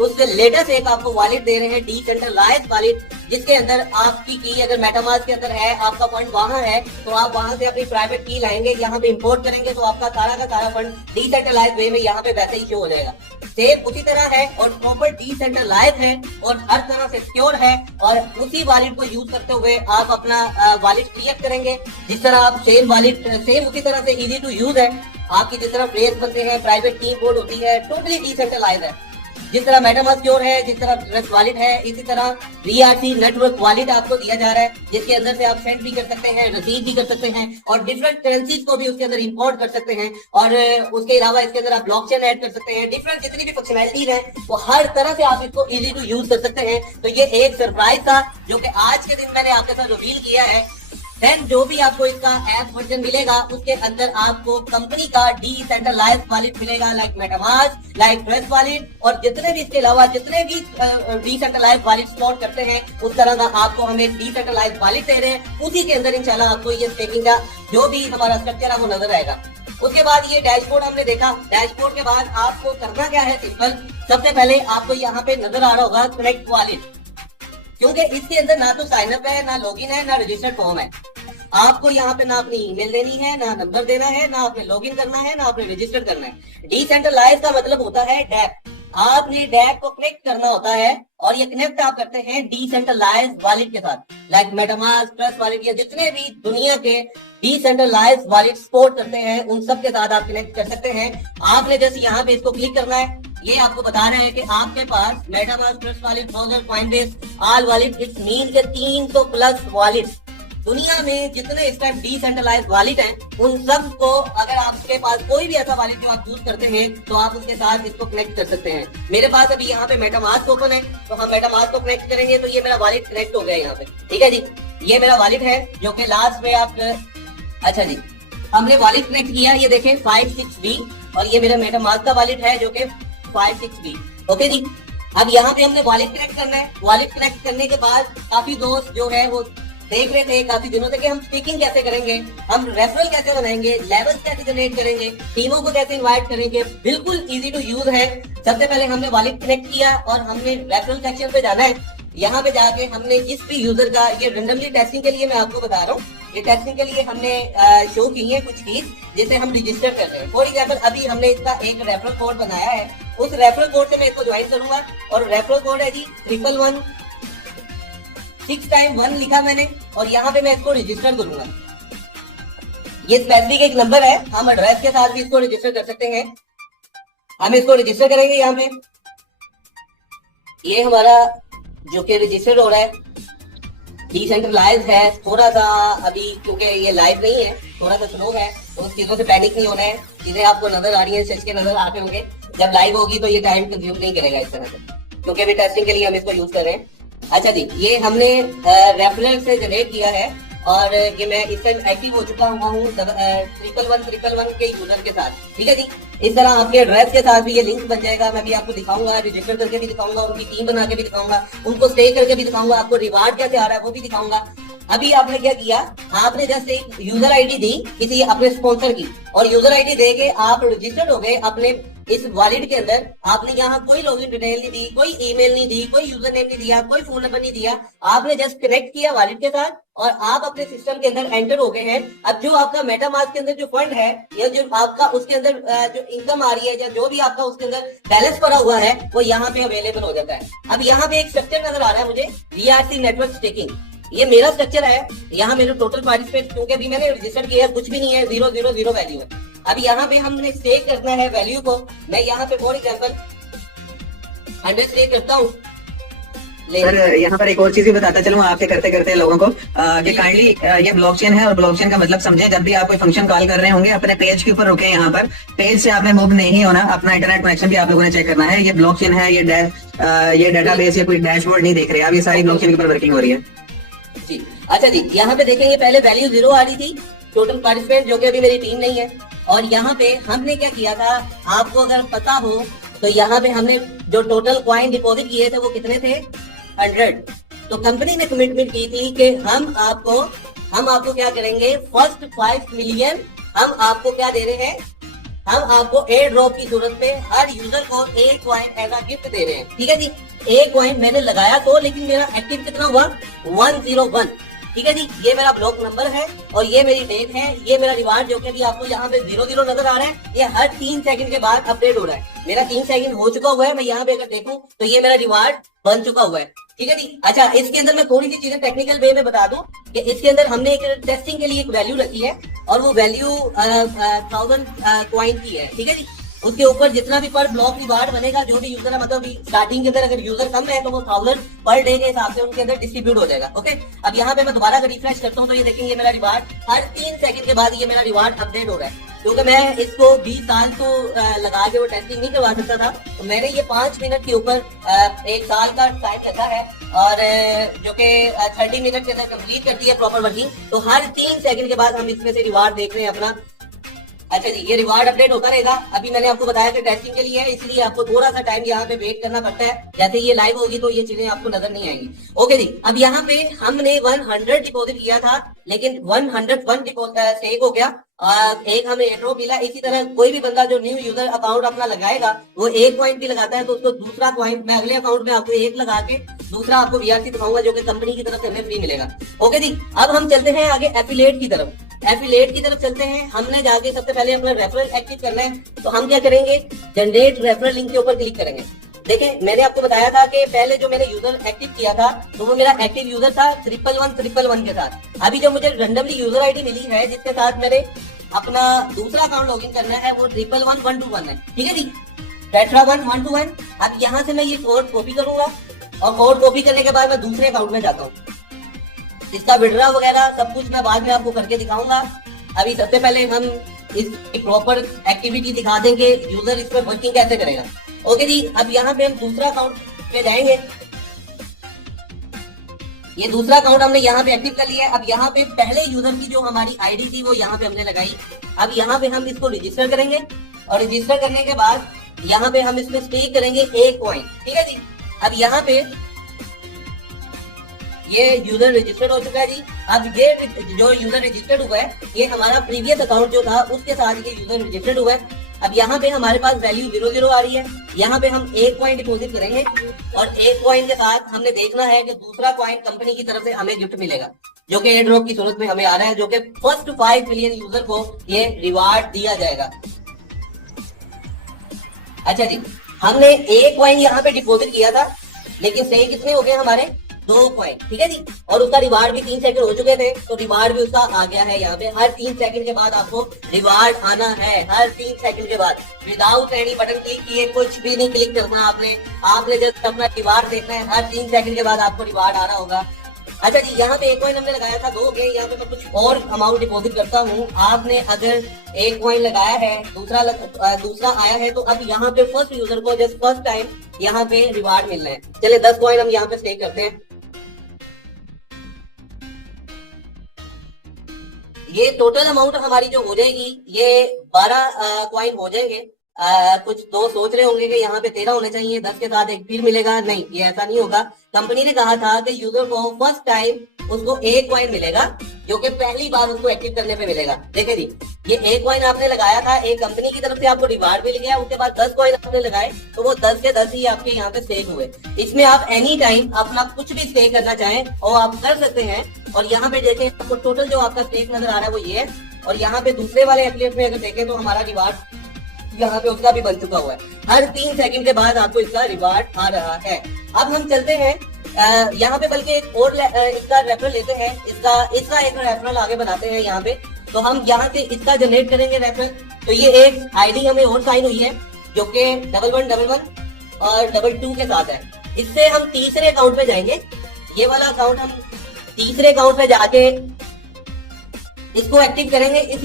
उससे लेटेस्ट एक आपको वॉलेट दे रहे हैं, डिसेंट्रलाइज्ड वॉलेट, जिसके अंदर आपकी की अगर मेटामास्क के अंदर है, आपका फंड वहां है, तो आप वहां से अपनी प्राइवेट की लाएंगे, यहाँ पे इंपोर्ट करेंगे, तो आपका सारा का सारा फंड डिसेंट्रलाइज्ड वे में यहाँ पे वैसे ही शो हो जाएगा। सेम उसी तरह है और प्रॉपर डिसेंट्रलाइज है और हर तरह से सिक्योर है, और उसी वॉलेट को यूज करते हुए आप अपना वॉलेट क्रिएट करेंगे। जिस तरह आप सेम वॉलेट सेम उसी तरह से इजी टू यूज है, आपकी जिस तरह प्लेस बनते हैं, प्राइवेट की बोर्ड होती है, टोटली डिसेंट्रलाइज है। जिस तरह मेटामास्क सिक्योर है, जिस तरह ट्रस्ट वॉलेट है, इसी तरह रीआरसी नेटवर्क वॉलेट आपको दिया जा रहा है, जिसके अंदर से आप सेंड भी कर सकते हैं, रिसीव भी कर सकते हैं और डिफरेंट करेंसीज को भी उसके अंदर इंपोर्ट कर सकते हैं। और उसके अलावा इसके अंदर आप ब्लॉकचेन ऐड कर सकते हैं, डिफरेंट जितनी भी फंक्शनैलिटीज है वो हर तरह से आप इसको इजी टू यूज कर सकते हैं। तो ये एक सरप्राइज था जो कि आज के दिन मैंने आपके साथ रिवील किया है। देन जो भी आपको इसका ऐप वर्जन मिलेगा उसके अंदर आपको कंपनी का डिसेंट्रलाइज्ड वॉलेट मिलेगा, like MetaMask, like trust wallet, और जितने भी इसके अलावा जितने भी डिसेंट्रलाइज्ड वॉलेट सपोर्ट करते हैं उस तरह का आपको हम एक डिसेंट्रलाइज्ड वॉलेट दे रहे हैं। उसी के अंदर इंशाल्लाह आपको ये स्टेकिंग का जो भी हमारा स्ट्रक्चर है वो नजर आएगा। उसके बाद ये डैशबोर्ड हमने देखा। डैशबोर्ड के बाद आपको करना क्या है, सिंपल। सबसे पहले आपको यहाँ पे नजर आ रहा होगा कनेक्ट वॉलेट, क्योंकि इसके अंदर ना तो साइन अप है, ना लॉगिन है, ना रजिस्टर्ड फॉर्म है। आपको यहाँ पे ना अपनी ईमेल देनी है, ना नंबर देना है, ना आपने लॉगिन करना है, ना आपने रजिस्टर करना है। डिसेंट्रलाइज का मतलब होता है डैप। आपने डैप को कनेक्ट करना होता है और ये कनेक्ट आप करते हैं डिसेंट्रलाइज वॉलेट के साथ, लाइक मेटामास्क, ट्रस्ट वॉलेट या जितने भी दुनिया के डिसेंट्रलाइज वॉलेट सपोर्ट करते हैं उन सब के साथ आप कनेक्ट कर सकते हैं। आपने जैसे यहाँ पे इसको क्लिक करना है, ये आपको बता रहा है कि आपके पास MetaMask, trust wallet, browser, Coinbase, all wallet, it's mean के 300 प्लस वॉलेट दुनिया में जितने इस टाइम डिसेंट्रलाइज वॉलेट हैं उन सब को, अगर आपके पास कोई भी ऐसा वॉलेट जो आप यूज करते हैं तो आप उसके साथ इसको कनेक्ट कर सकते हैं। मेरे पास अभी यहाँ पे मेटामास्क ओपन है, तो हम मेटामास्क को कनेक्ट करेंगे तो ये मेरा वॉलेट कनेक्ट हो गया यहाँ पे। ठीक है जी, ये मेरा वॉलेट है जो कि लास्ट में आप, अच्छा जी, हमने वॉलेट कनेक्ट किया, ये देखें 56B, और ये मेरा मेटामास्क का वॉलेट है जो कि 56B। ओके जी, अब यहाँ पे हमने वॉलेट कनेक्ट करना है। वॉलेट कनेक्ट करने के बाद काफी दोस्त जो है वो देख रहे थे काफी दिनों से कि हम स्पीकिंग कैसे करेंगे, हम रेफरल कैसे बनाएंगे, लेवल्स कैसे जनरेट करेंगे, टीमों को कैसे इनवाइट करेंगे। बिल्कुल इजी टू यूज है। सबसे पहले हमने वॉलेट कनेक्ट किया और हमने रेफरल सेक्शन पे जाना है। यहाँ पे जाके हमने जिस भी यूजर का, ये रेंडमली टेस्टिंग के लिए मैं आपको बता रहा हूँ, ये टेस्टिंग के लिए हमने शो की है कुछ चीज जिसे हम रजिस्टर कर रहे हैं। फॉर एग्जाम्पल अभी हमने इसका एक रेफरल कोड बनाया है, उस रेफरल कोड से मैं इसको ज्वाइन करूंगा और रेफरल कोड है जी 111 6 टाइम 1 लिखा मैंने, और यहाँ पे मैं इसको रजिस्टर करूंगा। ये स्पेसिफिक एक नंबर है, हम एड्रेस के साथ भी इसको रजिस्टर कर सकते हैं। हम इसको रजिस्टर करेंगे। यहाँ पे ये हमारा जो कि रजिस्टर हो रहा है, डिसेंट्रलाइज है। थोड़ा सा अभी क्योंकि ये लाइव नहीं है, थोड़ा सा स्लो है, तो उस चीजों से पैनिक नहीं होना है। चीजें आपको नजर आ रही है, सच के नजर आते होंगे। जब लाइव होगी तो ये टाइम कंज्यूम नहीं करेगा इस तरह से, क्योंकि अभी टेस्टिंग के लिए हम इसको यूज कर रहे हैं। अच्छा जी, ये हमने रेफरल से जनरेट किया है और ये मैं इस टाइम एक्टिव हो चुका हुआ हूँ 111 के यूजर के साथ। ठीक है जी, इस तरह आपके एड्रेस के साथ भी ये लिंक बन जाएगा। मैं भी आपको दिखाऊंगा, रजिस्टर करके भी दिखाऊंगा, उनकी टीम बना के भी दिखाऊंगा, उनको स्टे करके भी दिखाऊंगा, आपको रिवार्ड कैसे आ रहा है वो भी दिखाऊंगा। अभी आपने क्या किया, आपने जस्ट एक यूजर आईडी दी किसी अपने स्पॉन्सर की, और यूजर आईडी दे के आप रजिस्टर्ड हो गए अपने इस वॉलेट के अंदर। आपने यहाँ कोई लॉगिन डिटेल नहीं दी, कोई ईमेल नहीं दी, कोई यूजर नेम नहीं दिया, कोई फोन नंबर नहीं दिया। आपने जस्ट कनेक्ट किया वॉलेट के साथ और आप अपने सिस्टम के अंदर एंटर हो गए हैं। अब जो आपका मेटामास्क के अंदर जो फंड है या जो आपका उसके अंदर जो इनकम आ रही है या जो भी आपका उसके अंदर बैलेंस पड़ा हुआ है वो यहाँ पे अवेलेबल हो जाता है। अब यहाँ पे एक स्ट्रक्चर नजर आ रहा है मुझे, रीआरसी नेटवर्क स्टेकिंग। ये मेरा स्ट्रक्चर है। यहाँ मेरे टोटल पार्टिसिपेट, क्योंकि अभी मैंने रजिस्टर किया है, कुछ भी नहीं है, 000 वैल्यू है। अब यहाँ पे हमने स्टेक करना है वैल्यू को। मैं यहाँ पे फॉर एग्जाम्पल 100 स्टेक करता हूँ। सर यहाँ पर एक और चीज भी बताता चलूँ आपके करते करते लोगों को कि काइंडली ये ब्लॉकचेन है और ब्लॉकचेन का मतलब समझे। जब भी आप कोई फंक्शन कॉल कर रहे होंगे अपने पेज के ऊपर रुके, यहाँ पर पेज से आपने मूव नहीं होना, अपना इंटरनेट कनेक्शन भी आप लोगों ने चेक करना है। ये ब्लॉकचेन है, ये डेटाबेस या कोई डैशबोर्ड नहीं देख रहे आप, ये सारी ब्लॉकचेन के ऊपर वर्किंग हो रही है जी। अच्छा जी, यहाँ पे देखेंगे पहले वैल्यू 0 आ रही थी, टोटल पार्टिसिपेंट, जो कि अभी मेरी टीम नहीं है। और यहाँ पे हमने क्या किया था, आपको अगर पता हो तो यहाँ पे हमने जो टोटल कॉइन डिपॉजिट किए थे वो कितने थे, 100। तो कंपनी ने कमिटमेंट की थी कि हम आपको क्या करेंगे, फर्स्ट 5 मिलियन हम आपको क्या दे रहे हैं, हम आपको एयर ड्रॉप की सूरत पे हर यूजर को एक कॉइन एज अ गिफ्ट दे रहे हैं। ठीक है जी, एक कॉइन मैंने लगाया तो, लेकिन मेरा एक्टिव कितना हुआ 101। ठीक है जी, ये मेरा ब्लॉक नंबर है और ये मेरी डेट है। ये मेरा रिवार्ड जो कि अभी आपको यहाँ पे 00 नजर आ रहा है, ये हर 3 सेकंड के बाद अपडेट हो रहा है। मेरा 3 सेकंड हो चुका हुआ है। मैं यहाँ पे अगर देखूं तो ये मेरा रिवार्ड बन चुका हुआ है। ठीक है जी। अच्छा, इसके अंदर मैं थोड़ी सी चीजें टेक्निकल वे में बता दूं कि इसके अंदर हमने एक टेस्टिंग के लिए एक वैल्यू रखी है और वो वैल्यू 1000 कॉइन की है। ठीक है जी, उसके ऊपर जितना भी पर ब्लॉक रिवार्ड बनेगा, जो भी यूजर है, मतलब स्टार्टिंग के अंदर अगर यूजर कम है तो वो 1000 पर डे के हिसाब से उनके अंदर डिस्ट्रीब्यूट हो जाएगा। ओके, अब यहाँ पे मैं दोबारा अगर रिफ्रेश करता हूँ तो ये देखेंगे मेरा रिवार्ड हर 3 सेकंड के बाद ये मेरा रिवार्ड अपडेट हो रहा है। क्योंकि मैं इसको 20 साल तो लगा के वो टेस्टिंग नहीं करवा सकता था, तो मैंने ये 5 मिनट के ऊपर 1 साल का टाइम रखा है और जो कि 30 मिनट के अंदर कंप्लीट करती है प्रॉपर वर्किंग। तो हर 3 सेकंड के बाद हम इसमें से रिवार्ड देख रहे हैं अपना। अच्छा जी, ये रिवार्ड अपडेट होता रहेगा। अभी मैंने आपको बताया कि टेस्टिंग के लिए है, इसलिए आपको थोड़ा सा टाइम यहाँ पे वेट करना पड़ता है। जैसे ये लाइव होगी तो ये चीजें आपको नजर नहीं आएंगी। ओके जी, अब यहाँ पे हमने 100 डिपॉजिट किया था, लेकिन 101 डिपॉजिट स्टेक हो गया। एक हमें एड्रॉप मिला। इसी तरह कोई भी बंदा जो न्यू यूजर अकाउंट अपना लगाएगा, वो 1 कॉइन भी लगाता है तो उसको दूसरा कॉइन, मैं अगले अकाउंट में आपको 1 लगा के दूसरा आपको वीआरसी दिखाऊंगा जो कि कंपनी की तरफ से हमें फ्री मिलेगा। ओके जी, अब हम चलते हैं आगे एफिलिएट की तरफ। एफिलिएट की तरफ चलते हैं। हमने जाके सबसे पहले अपना रेफरल एक्टिव करना है, तो हम क्या करेंगे, जनरेट रेफरल लिंक के ऊपर क्लिक करेंगे। देखें, मैंने आपको बताया था कि पहले जो मैंने यूजर एक्टिव किया था तो वो मेरा एक्टिव यूजर था 111 के साथ। अभी जो मुझे रैंडमली यूजर आईडी मिली है जिसके साथ मेरे अपना दूसरा अकाउंट लॉगिन करना है, वो 111121 है। ठीक है जी, टेट्रा 1121। अब यहाँ से मैं ये कोड कॉपी करूंगा और कोड कॉपी करने के बाद मैं दूसरे अकाउंट में जाता हूँ। इसका विड्रॉ वगैरह सब कुछ मैं बाद में आपको करके दिखाऊंगा। अभी सबसे पहले हम इस प्रॉपर एक्टिविटी दिखा देंगे, यूजर इस पर वर्किंग कैसे करेगा। ओके जी, अब यहाँ पे हम दूसरा अकाउंट पे जाएंगे। ये दूसरा अकाउंट हमने यहाँ पे एक्टिव कर लिया है। अब यहाँ पे पहले यूजर की जो हमारी आईडी थी वो यहाँ पे हमने लगाई। अब यहाँ पे हम इसको रजिस्टर करेंगे और रजिस्टर करने के बाद यहाँ पे हम इसमें स्टेक करेंगे 1 कॉइन। ठीक है जी, अब यहाँ पे ये यूजर रजिस्टर्ड हो चुका है जी। अब ये जो यूजर रजिस्टर्ड हुआ है, ये हमारा प्रीवियस अकाउंट जो था उसके साथ ये यूजर रजिस्टर्ड हुआ है। अब यहाँ पे हमारे पास वैल्यू 00 आ रही है। यहाँ पे हम 1 कॉइन डिपॉजिट करेंगे और 1 कॉइन के साथ हमने देखना है कि दूसरा कॉइन कंपनी की तरफ से हमें गिफ्ट मिलेगा, जो कि एयर ड्रॉप की सूरत में हमें आ रहा है, जो कि फर्स्ट 5 मिलियन यूजर को ये रिवार्ड दिया जाएगा। अच्छा जी, हमने 1 कॉइन यहाँ पे डिपॉजिट किया था, लेकिन सही कितने हो गए हमारे 2 कॉइन। ठीक है जी, और उसका रिवार्ड भी 3 सेकंड हो चुके थे, तो रिवार्ड भी उसका आ गया है। यहाँ पे हर 3 सेकंड के बाद आपको रिवार्ड आना है, हर 3 सेकंड के बाद, विदाउट एनी बटन क्लिक किए, कुछ भी नहीं क्लिक करना आपने जस्ट अपना रिवार्ड देखना है। हर 3 सेकंड के बाद आपको रिवार्ड आ रहा होगा। अच्छा जी, यहाँ पे 1 कॉइन हमने लगाया था, 2 हो गए। यहाँ पे मैं कुछ और अमाउंट डिपॉजिट करता हूँ। आपने अगर 1 कॉइन लगाया है, दूसरा आया है, तो अब यहाँ पे फर्स्ट यूजर को जस्ट फर्स्ट टाइम यहाँ पे रिवार्ड मिलना है। चलिए 10 कॉइन हम यहाँ पे स्टेक करते हैं। ये टोटल अमाउंट हमारी जो हो जाएगी, ये 12 कॉइन हो जाएंगे। कुछ तो सोच रहे होंगे कि यहाँ पे 13 होने चाहिए, 10 के साथ एक फिर मिलेगा। नहीं, ये ऐसा नहीं होगा। कंपनी ने कहा था कि यूजर को फर्स्ट टाइम उसको 1 कॉइन मिलेगा, जो कि पहली बार उसको एक्टिव करने पे मिलेगा। देखे जी, ये 1 कॉइन आपने लगाया था, एक कंपनी की तरफ से आपको रिवार्ड मिल गया। उसके बाद 10 कॉइन आपने लगाए, तो वो 10 के 10 ही आपके यहाँ पे स्टेक हुए। इसमें आप एनी टाइम अपना कुछ भी स्टेक करना चाहें और आप कर सकते हैं। और यहाँ पे देखें, आपको टोटल जो आपका स्टेक नजर आ रहा है वो ये है। और यहाँ पे दूसरे वाले एफिलिएट में अगर देखें तो हमारा रिवार्ड यहाँ पे उसका भी बन चुका हुआ है। हर 3 सेकंड के बाद आपको इसका रिवार्ड आ रहा है। अब हम चलते हैं यहाँ पे, बल्कि एक और इसका रेफरल लेते हैं। इसका एक रेफरल आगे बनाते हैं यहाँ पे। तो हम यहाँ से इसका जनरेट करेंगे रेफरल। तो ये एक आईडी हमें और साइन हुई है, जो कि 1111 और 22 के साथ है। इससे हम तीसरे अकाउंट पे जाएंगे। ये वाला अकाउंट हम तीसरे अकाउंट पे जाके इसको एक्टिव करेंगे। इस